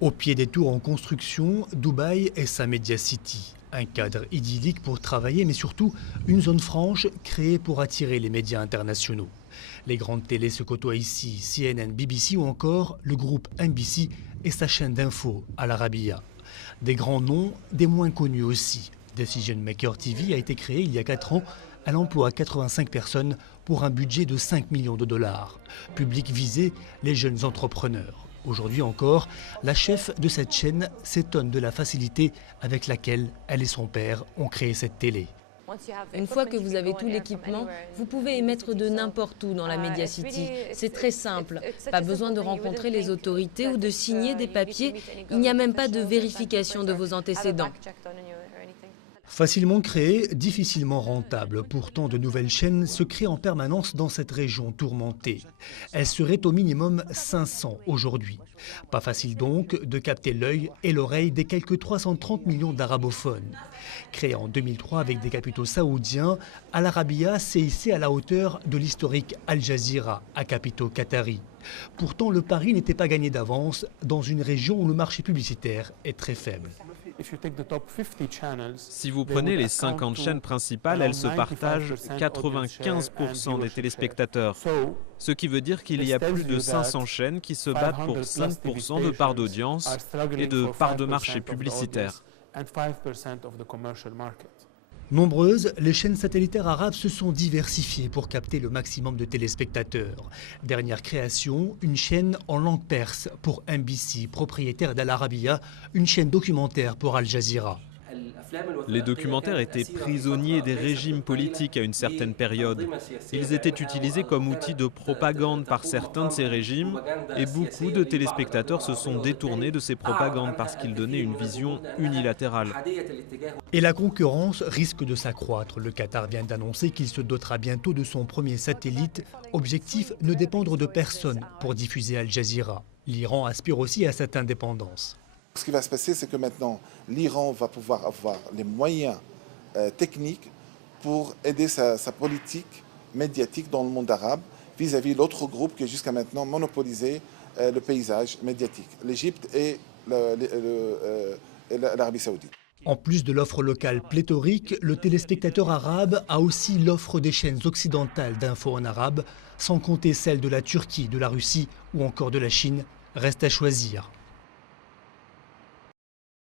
Au pied des tours en construction, Dubaï est sa Media City. Un cadre idyllique pour travailler, mais surtout une zone franche créée pour attirer les médias internationaux. Les grandes télés se côtoient ici, CNN, BBC ou encore le groupe NBC et sa chaîne d'infos Al Arabiya. Des grands noms, des moins connus aussi. Decision Maker TV a été créé il y a 4 ans. Elle emploie 85 personnes pour un budget de 5 millions de dollars. Public visé, les jeunes entrepreneurs. Aujourd'hui encore, la chef de cette chaîne s'étonne de la facilité avec laquelle elle et son père ont créé cette télé. Une fois que vous avez tout l'équipement, vous pouvez émettre de n'importe où dans la Media City. C'est très simple. Pas besoin de rencontrer les autorités ou de signer des papiers. Il n'y a même pas de vérification de vos antécédents. Facilement créée, difficilement rentable. Pourtant, de nouvelles chaînes se créent en permanence dans cette région tourmentée. Elles seraient au minimum 500 aujourd'hui. Pas facile donc de capter l'œil et l'oreille des quelques 330 millions d'arabophones. Créée en 2003 avec des capitaux saoudiens, Al Arabiya s'est hissée à la hauteur de l'historique Al Jazeera, à capitaux qataris. Pourtant, le pari n'était pas gagné d'avance dans une région où le marché publicitaire est très faible. Si vous prenez les 50 chaînes principales, elles se partagent 95% des téléspectateurs. Ce qui veut dire qu'il y a plus de 500 chaînes qui se battent pour 5% de part d'audience et de part de marché publicitaire. Nombreuses, les chaînes satellitaires arabes se sont diversifiées pour capter le maximum de téléspectateurs. Dernière création, une chaîne en langue perse pour NBC, propriétaire d'Al Arabiya, une chaîne documentaire pour Al Jazeera. Les documentaires étaient prisonniers des régimes politiques à une certaine période. Ils étaient utilisés comme outil de propagande par certains de ces régimes et beaucoup de téléspectateurs se sont détournés de ces propagandes parce qu'ils donnaient une vision unilatérale. Et la concurrence risque de s'accroître. Le Qatar vient d'annoncer qu'il se dotera bientôt de son premier satellite. Objectif, ne dépendre de personne pour diffuser Al Jazeera. L'Iran aspire aussi à cette indépendance. Ce qui va se passer, c'est que maintenant, l'Iran va pouvoir avoir les moyens techniques pour aider sa politique médiatique dans le monde arabe vis-à-vis l'autre groupe qui jusqu'à maintenant monopolisé le paysage médiatique, l'Égypte et l'Arabie saoudite. En plus de l'offre locale pléthorique, le téléspectateur arabe a aussi l'offre des chaînes occidentales d'infos en arabe, sans compter celle de la Turquie, de la Russie ou encore de la Chine. Reste à choisir.